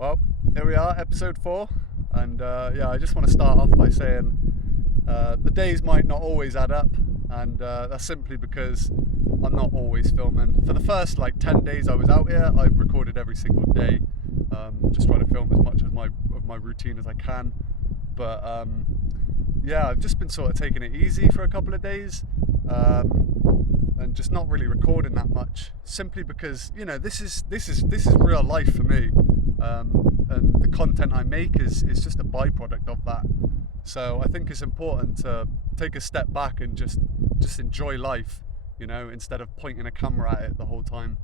Well, here we are, episode 4, and I just want to start off by saying the days might not always add up, and that's simply because I'm not always filming. For the first 10 days I was out here, I recorded every single day, just trying to film as much of my routine as I can. But I've just been sort of taking it easy for a couple of days, and just not really recording that much, simply because this is real life for me, and the content I make is just a byproduct of that. So I think it's important to take a step back and just enjoy life, instead of pointing a camera at it the whole time.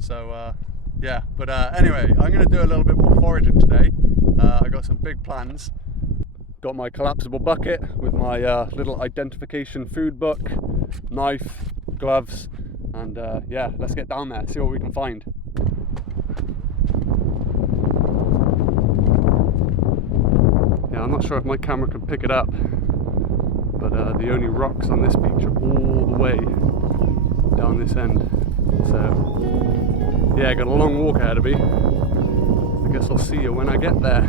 So anyway, I'm going to do a little bit more foraging today. I got some big plans. Got my collapsible bucket with my little identification food book, knife, gloves, and let's get down there, see what we can find. Yeah, I'm not sure if my camera can pick it up, but the only rocks on this beach are all the way down this end. So yeah, got a long walk ahead of me. I guess I'll see you when I get there.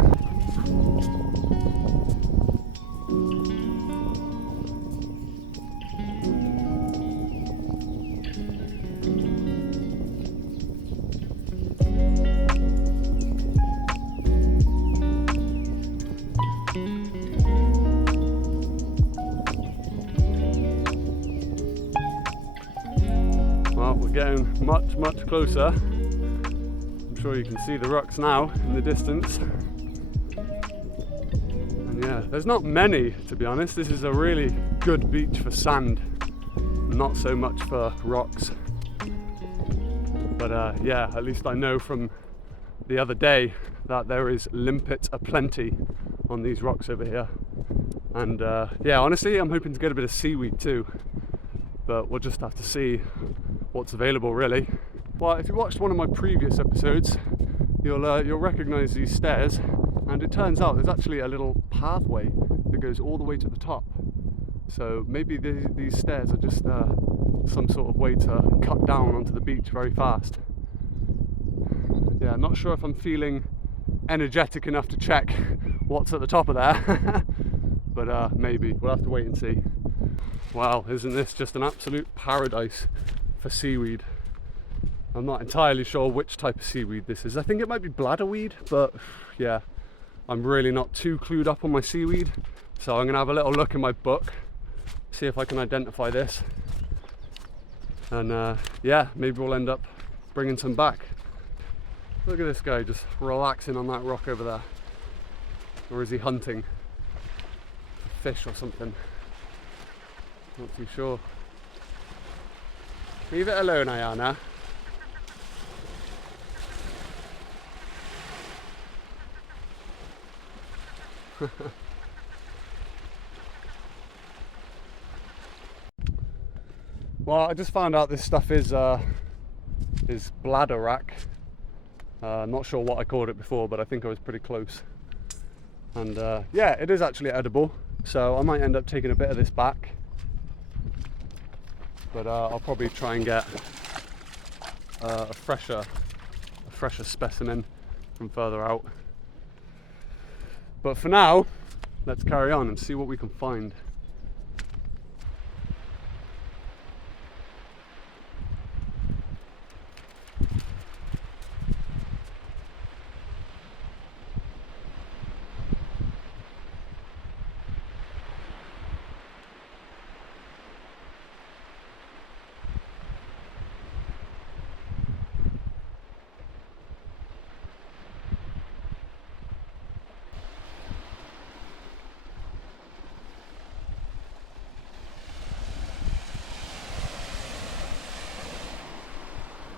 Well, we're getting much closer. I'm sure you can see the rocks now in the distance. And yeah, there's not many, to be honest. This is a really good beach for sand, not so much for rocks. But at least I know from the other day that there is limpet aplenty on these rocks over here. And honestly, I'm hoping to get a bit of seaweed too, but we'll just have to see what's available, really. Well, if you watched one of my previous episodes, you'll recognize these stairs, and it turns out there's actually a little pathway that goes all the way to the top. So maybe these stairs are just some sort of way to cut down onto the beach very fast. Yeah, not sure if I'm feeling energetic enough to check what's at the top of there, but maybe we'll have to wait and see. Wow, isn't this just an absolute paradise for seaweed? I'm not entirely sure which type of seaweed this is. I think it might be bladderweed, but yeah, I'm really not too clued up on my seaweed. So I'm gonna have a little look in my book, see if I can identify this. And maybe we'll end up bringing some back. Look at this guy just relaxing on that rock over there. Or is he hunting a fish or something? Not too sure. Leave it alone, Ayana. Well, I just found out this stuff is bladder rack. Not sure what I called it before, but I think I was pretty close. And it is actually edible, so I might end up taking a bit of this back. But I'll probably try and get a fresher specimen from further out. But for now, let's carry on and see what we can find.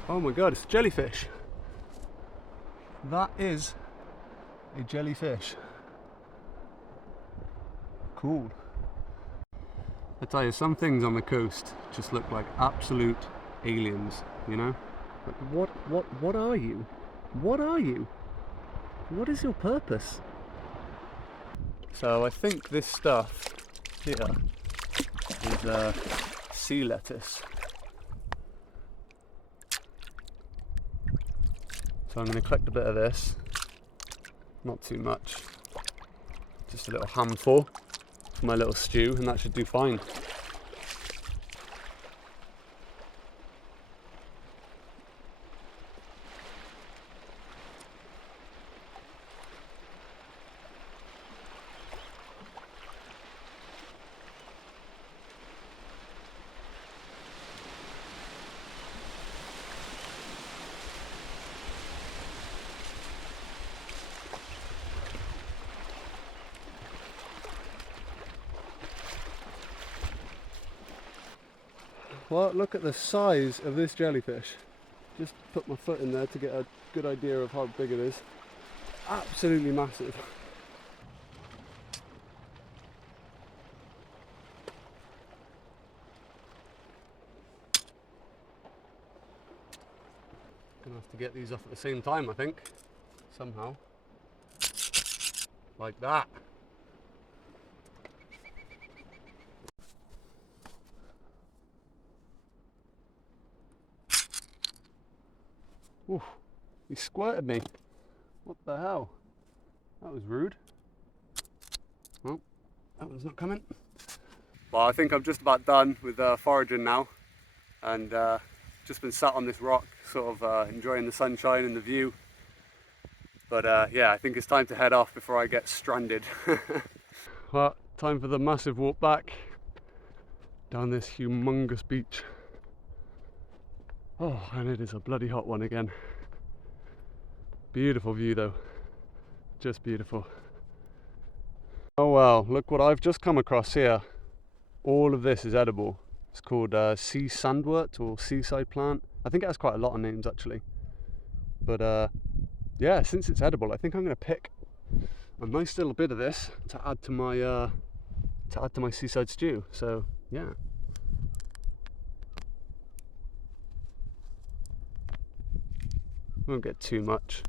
Oh my god, it's a jellyfish. That is a jellyfish. Cool. I tell you, some things on the coast just look like absolute aliens, Like, what are you? What are you? What is your purpose? So I think this stuff here is sea lettuce. So I'm going to collect a bit of this not too much. Just a little handful for my little stew, and that should do fine. Well, look at the size of this jellyfish. Just put my foot in there to get a good idea of how big it is. Absolutely massive. Gonna have to get these off at the same time, I think. Somehow. Like that. Oof, he squirted me. What the hell? That was rude. Well, that one's not coming. Well, I think I'm just about done with foraging now, and just been sat on this rock, sort of enjoying the sunshine and the view. But yeah, I think it's time to head off before I get stranded. Well, time for the massive walk back down this humongous beach. Oh, and it is a bloody hot one again. Beautiful view though, just beautiful. Oh well, look what I've just come across here. All of this is edible. It's called sea sandwort or seaside plant. I think it has quite a lot of names actually. But yeah, since it's edible, I think I'm going to pick a nice little bit of this to add to my seaside stew. So yeah. Won't get too much.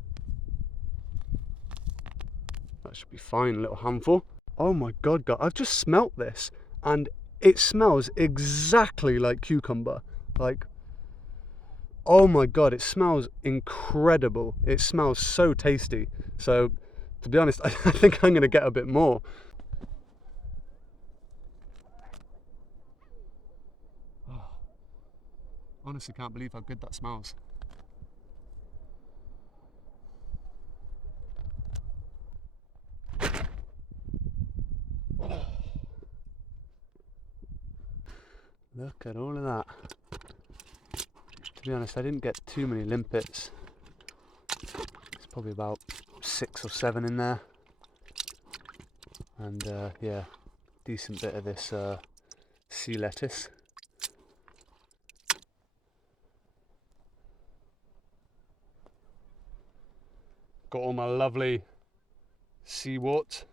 That should be fine, a little handful. Oh my god, guys, I've just smelt this and it smells exactly like cucumber. Like, oh my god, it smells incredible. It smells so tasty. So, to be honest, I think I'm gonna get a bit more. Oh, honestly can't believe how good that smells. Look at all of that. To be honest, I didn't get too many limpets. It's probably about 6 or 7 in there. And yeah, decent bit of this sea lettuce. Got all my lovely seawort.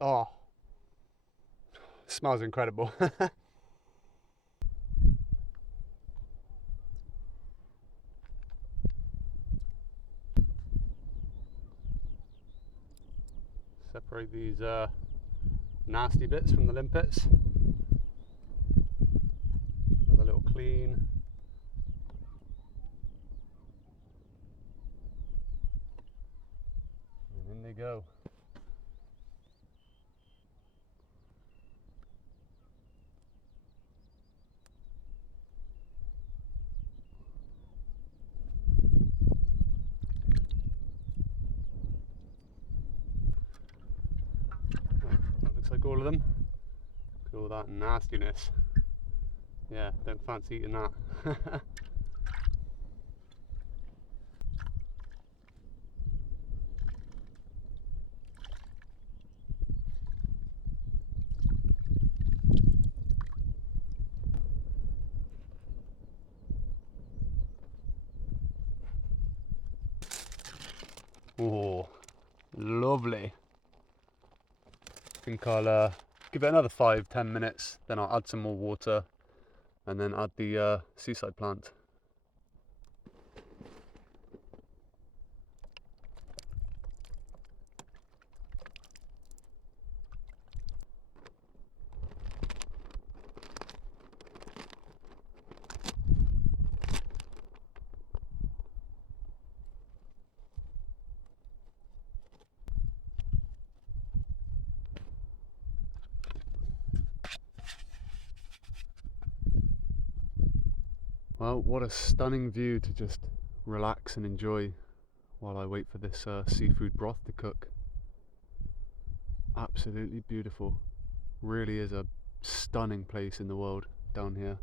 Oh, smells incredible. Separate these nasty bits from the limpets. Another little clean. And in they go. That looks like all of them. Look at all that nastiness. Yeah, don't fancy eating that. Oh, lovely. I think I'll give it another 5-10 minutes, then I'll add some more water and then add the seaside plant. Well, what a stunning view to just relax and enjoy while I wait for this seafood broth to cook. Absolutely beautiful. Really is a stunning place in the world down here.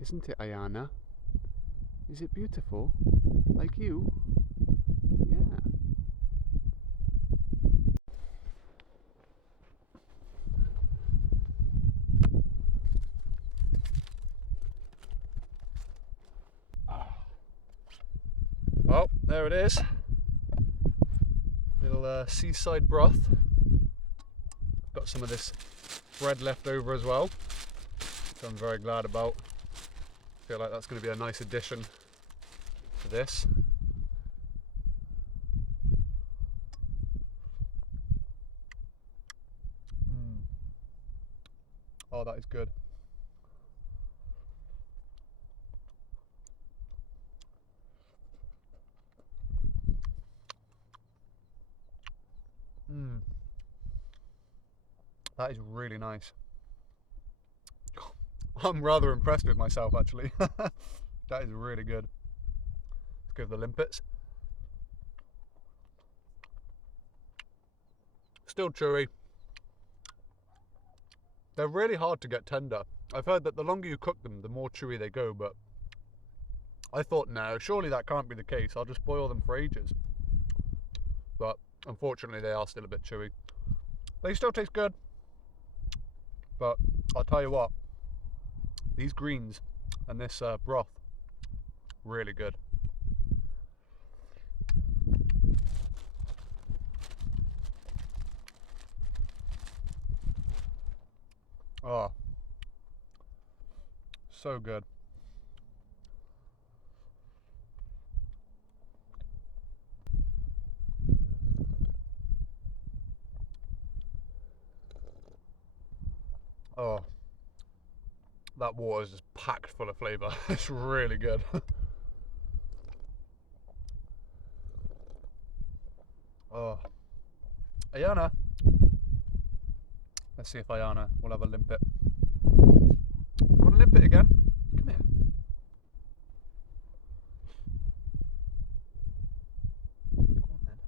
Isn't it, Ayana? Is it beautiful? Like you? Yeah. Well, there it is. Little seaside broth. Got some of this bread left over as well, which I'm very glad about. Feel like that's going to be a nice addition to this. Oh, that is good. That is really nice. I'm rather impressed with myself, actually. That is really good. Let's give the limpets. Still chewy. They're really hard to get tender. I've heard that the longer you cook them, the more chewy they go, but I thought, no, surely that can't be the case. I'll just boil them for ages. But unfortunately, they are still a bit chewy. They still taste good. But I'll tell you what, these greens and this broth, really good. Oh, so good. Oh, that water is just packed full of flavour. It's really good. Oh, Ayana. Let's see if Ayana will have a limpet. Want a limpet again? Come here. Go on then.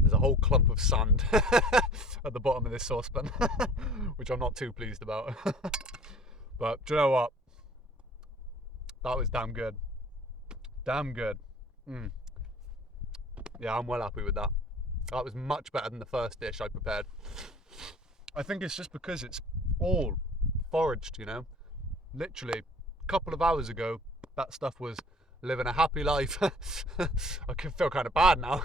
There's a whole clump of sand at the bottom of this saucepan, which I'm not too pleased about. But do you know what? That was damn good. Damn good. Yeah, I'm well happy with that. That was much better than the first dish I prepared. I think it's just because it's all foraged, you know. Literally, a couple of hours ago, that stuff was living a happy life. I can feel kind of bad now.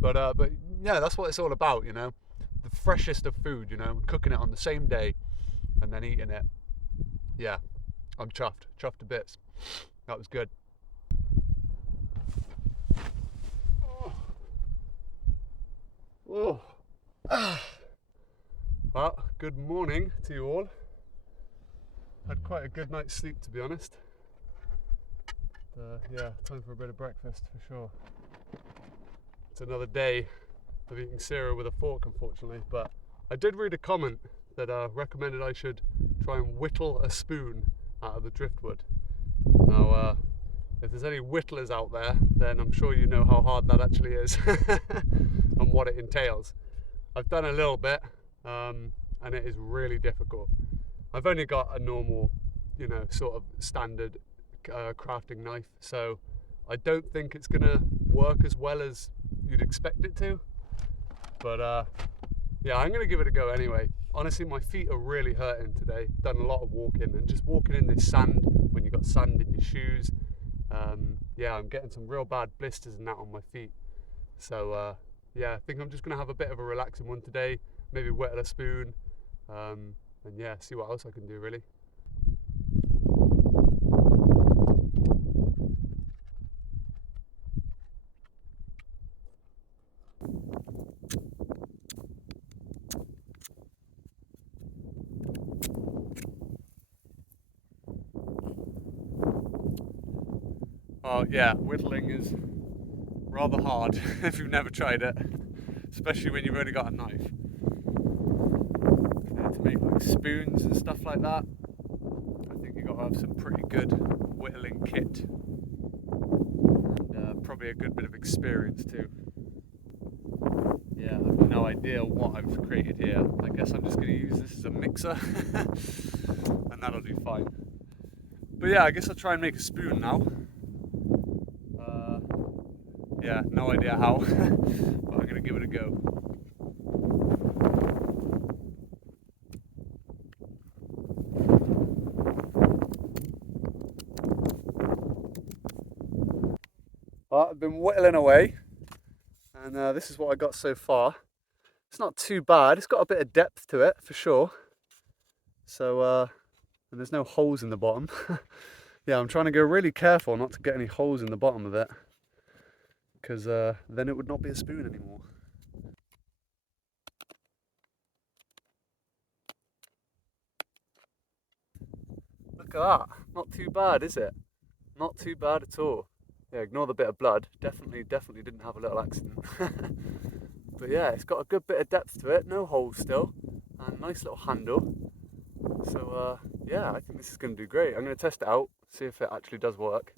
But yeah, that's what it's all about, you know. The freshest of food, you know, cooking it on the same day and then eating it. Yeah, I'm chuffed to bits. That was good. Oh. Well, good morning to you all. Had quite a good night's sleep, to be honest. Yeah, time for a bit of breakfast for sure. It's another day of eating cereal with a fork, unfortunately, but I did read a comment that recommended I should try and whittle a spoon out of the driftwood. Now, if there's any whittlers out there, then I'm sure you know how hard that actually is and what it entails. I've done a little bit, and it is really difficult. I've only got a normal, you know, sort of standard crafting knife, so I don't think it's gonna work as well as you'd expect it to. But yeah, I'm gonna give it a go anyway. Honestly, my feet are really hurting today. Done a lot of walking, and just walking in this sand when you've got sand in your shoes. Yeah, I'm getting some real bad blisters and that on my feet. So yeah, I think I'm just gonna have a bit of a relaxing one today. Maybe whittle a spoon, and yeah, see what else I can do really. Oh yeah, whittling is rather hard if you've never tried it, especially when you've only got a knife. Yeah, to make like spoons and stuff like that, I think you've got to have some pretty good whittling kit and probably a good bit of experience too. Yeah, I have no idea what I've created here. I guess I'm just going to use this as a mixer and that'll do fine. But yeah, I guess I'll try and make a spoon now. Yeah, no idea how, but I'm going to give it a go. Well, I've been whittling away, and this is what I got so far. It's not too bad. It's got a bit of depth to it, for sure. So, and there's no holes in the bottom. Yeah, I'm trying to go really careful not to get any holes in the bottom of it, because then it would not be a spoon anymore. Look at that. Not too bad, is it? Not too bad at all. Yeah, ignore the bit of blood. Definitely didn't have a little accident. But yeah, it's got a good bit of depth to it. No holes still. And nice little handle. So yeah, I think this is going to do great. I'm going to test it out, see if it actually does work.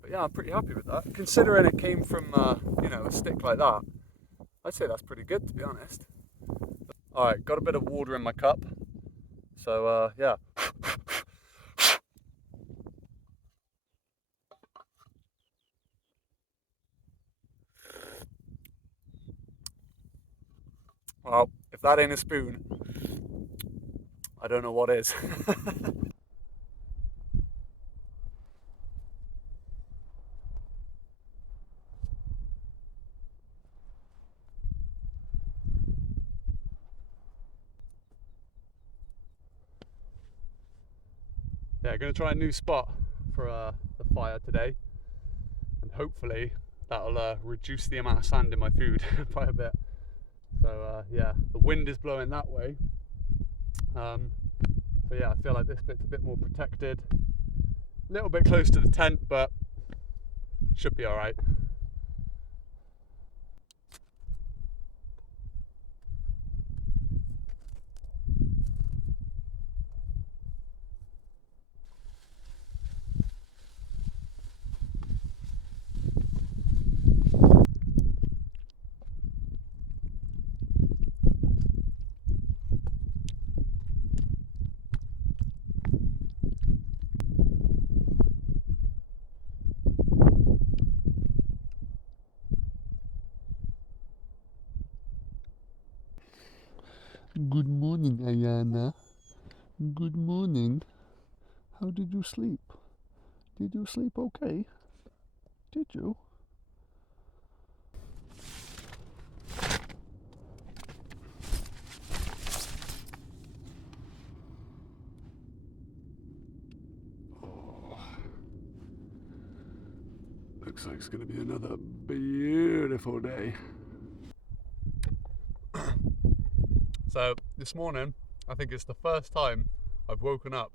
But yeah, I'm pretty happy with that. Considering it came from, you know, a stick like that, I'd say that's pretty good, to be honest. Alright, got a bit of water in my cup. So yeah. Well, if that ain't a spoon, I don't know what is. Yeah, going to try a new spot for the fire today, and hopefully that'll reduce the amount of sand in my food by a bit. So yeah, the wind is blowing that way. So yeah, I feel like this bit's a bit more protected. A little bit close to the tent, but should be all right. Good morning, Ayana. Good morning. How did you sleep? Did you sleep okay? Did you? Looks like it's going to be another beautiful day. So this morning, I think it's the first time I've woken up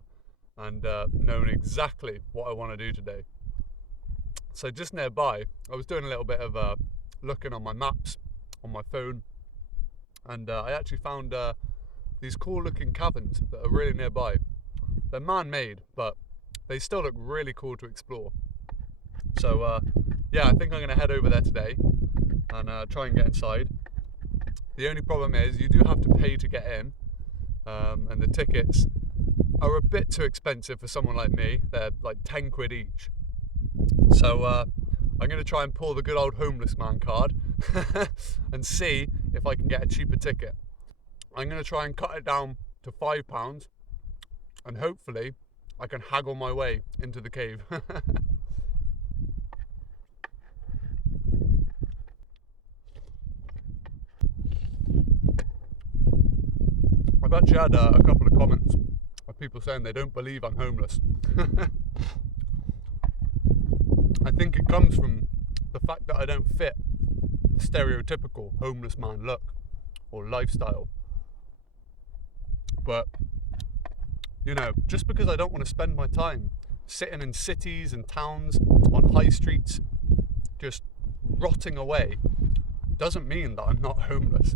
and known exactly what I want to do today. So just nearby, I was doing a little bit of looking on my maps on my phone, and I actually found these cool looking caverns that are really nearby. They're man-made, but they still look really cool to explore. So yeah, I think I'm going to head over there today and try and get inside. The only problem is you do have to pay to get in, and the tickets are a bit too expensive for someone like me. They're like 10 quid each. So I'm going to try and pull the good old homeless man card and see if I can get a cheaper ticket. I'm going to try and cut it down to £5, and hopefully I can haggle my way into the cave. I've actually had a couple of comments of people saying they don't believe I'm homeless. I think it comes from the fact that I don't fit the stereotypical homeless man look or lifestyle. But, you know, just because I don't want to spend my time sitting in cities and towns, on high streets, just rotting away, doesn't mean that I'm not homeless.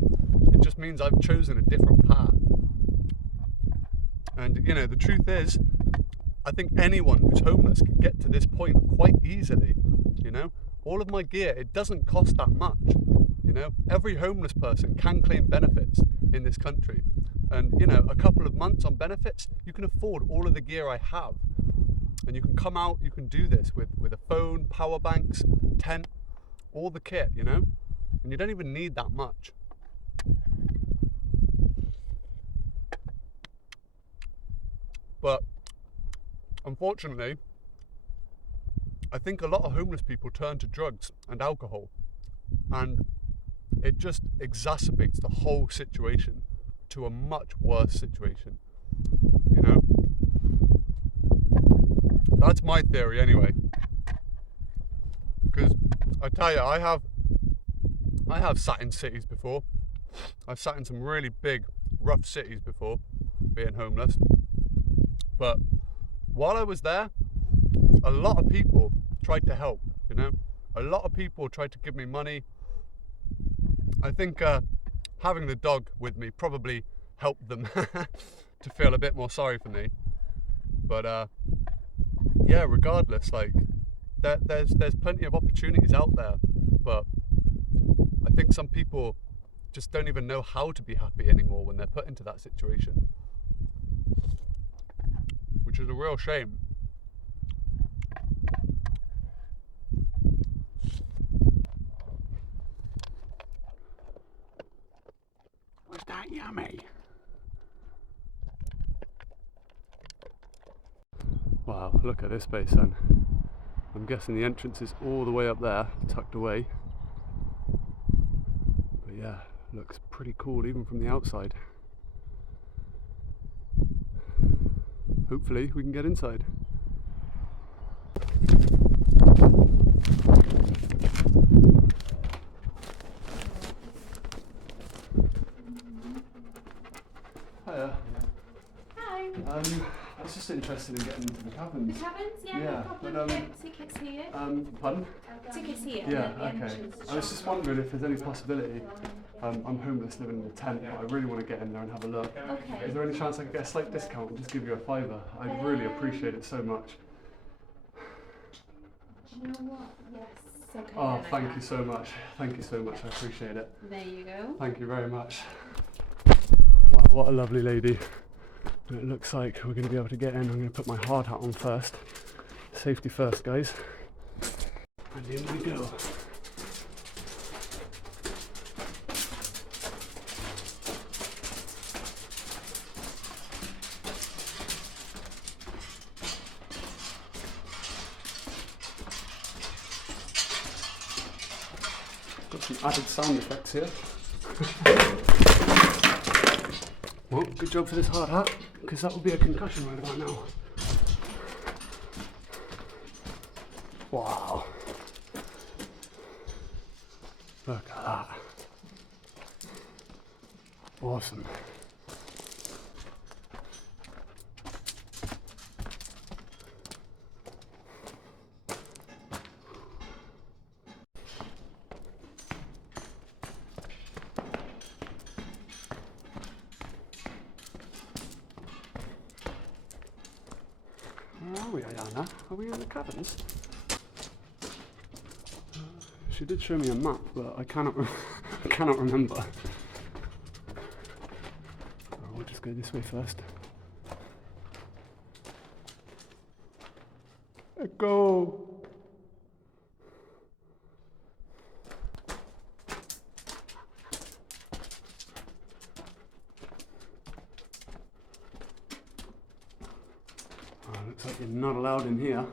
It just means I've chosen a different path. And you know, the truth is, I think anyone who's homeless can get to this point quite easily. You know, all of my gear, it doesn't cost that much. You know, every homeless person can claim benefits in this country. And you know, a couple of months on benefits, you can afford all of the gear I have. And you can come out, you can do this with a phone, power banks, tent, all the kit, you know? And you don't even need that much. But unfortunately, I think a lot of homeless people turn to drugs and alcohol, and it just exacerbates the whole situation to a much worse situation, you know? That's my theory anyway. Because I tell you, I have sat in cities before. I've sat in some really big, rough cities before, being homeless. But while I was there, a lot of people tried to help, you know? A lot of people tried to give me money. I think having the dog with me probably helped them to feel a bit more sorry for me. But yeah, regardless, like there's plenty of opportunities out there, but I think some people just don't even know how to be happy anymore when they're put into that situation, which is a real shame. Was that yummy? Wow, look at this space then. I'm guessing the entrance is all the way up there, tucked away. But yeah, looks pretty cool even from the outside. Hopefully we can get inside. Hiya. Hi. I was just interested in getting into the cabins. The cabins? Yeah, Yeah, no problem. but, Get tickets here. Pardon? Tickets here. Yeah, and then the okay. entrance I was just wondering if there's any possibility. I'm homeless living in a tent, but I really want to get in there and have a look. Okay. Is there any chance I could get a slight discount and just give you a £5? I'd really appreciate it so much. Do you know what? Yes. Okay. Oh, then I thank can. you so much. Thank you so much. I appreciate it. There you go. Thank you very much. Wow, what a lovely lady. And it looks like we're going to be able to get in. I'm going to put my hard hat on first. Safety first, guys. And in we go. Got some added sound effects here. Well, good job for this hard hat, because that will be a concussion right about now. Wow. Look at that. Awesome. Where are we, Ayana? Are we in the cabins? She did show me a map, but I cannot remember. Oh, we'll just go this way first. Let's go! Oh, looks like you're not allowed in here.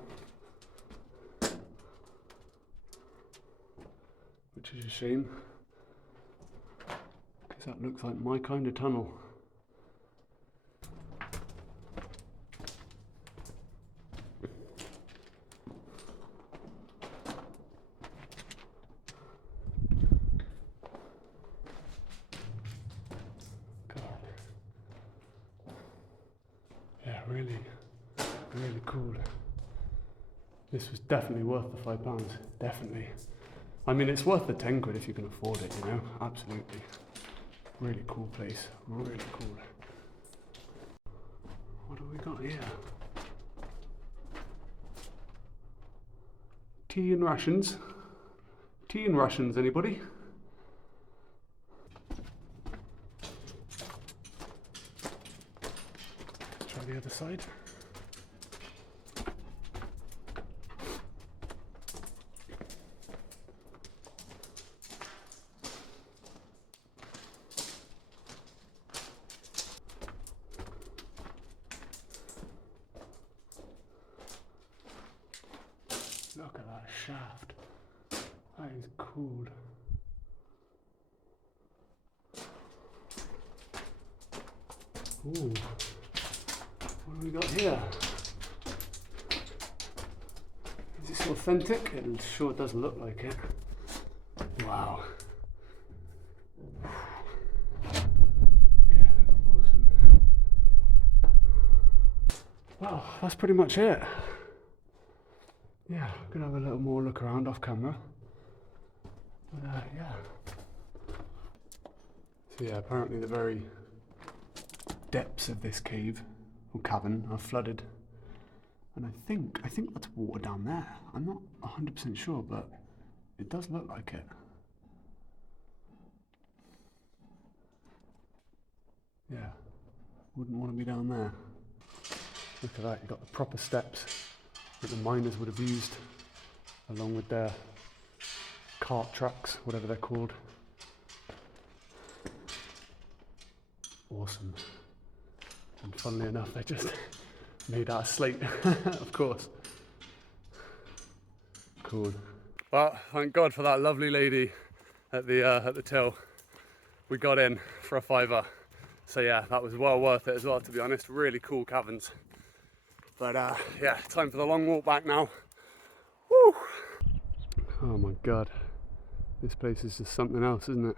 Which is a shame, because that looks like my kind of tunnel. God. Yeah, really, really cool. This was definitely worth the £5, definitely. I mean, it's worth the 10 quid if you can afford it, you know, absolutely. Really cool place, really cool. What have we got here? Tea and rations. Tea and rations, anybody? Try the other side. Look at that shaft. That is cool. Ooh. What have we got here? Is this authentic? It sure does look like it. Wow. Yeah, awesome. Well, that's pretty much it. Yeah, gonna have a little more look around off camera. But yeah. So yeah, apparently the very depths of this cave or cavern are flooded, and I think that's water down there. I'm not 100% sure, but it does look like it. Yeah, wouldn't want to be down there. Look at that, you've got the proper steps that the miners would have used, along with their cart tracks, whatever they're called. Awesome. And funnily enough, they're just made out of slate, of course. Cool. Well, thank God for that lovely lady at the till. We got in for a £5. So yeah, that was well worth it as well, to be honest. Really cool caverns. But yeah, time for the long walk back now. Woo! Oh my God. This place is just something else, isn't it?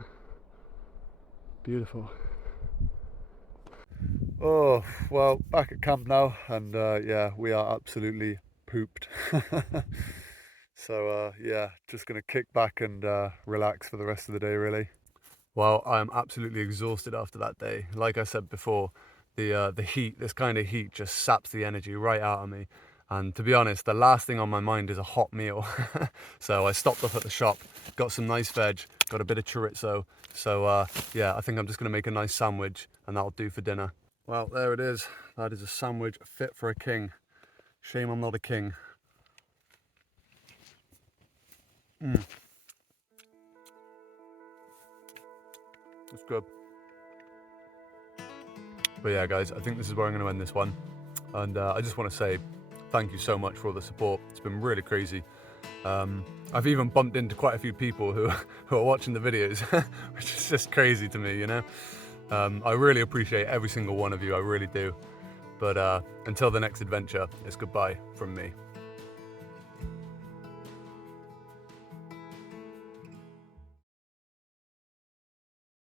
Beautiful. Oh, well, back at camp now, and yeah, we are absolutely pooped. So yeah, just gonna kick back and relax for the rest of the day, really. Well, I'm absolutely exhausted after that day. Like I said before, the heat, this kind of heat just saps the energy right out of me. And to be honest, the last thing on my mind is a hot meal. So I stopped off at the shop, got some nice veg, got a bit of chorizo. So yeah, I think I'm just gonna make a nice sandwich and that'll do for dinner. Well, there it is. That is a sandwich fit for a king. Shame I'm not a king. It's good. But yeah, guys, I think this is where I'm going to end this one. And I just want to say thank you so much for all the support. It's been really crazy. I've even bumped into quite a few people who are watching the videos, which is just crazy to me, you know? I really appreciate every single one of you, I really do. But until the next adventure, it's goodbye from me.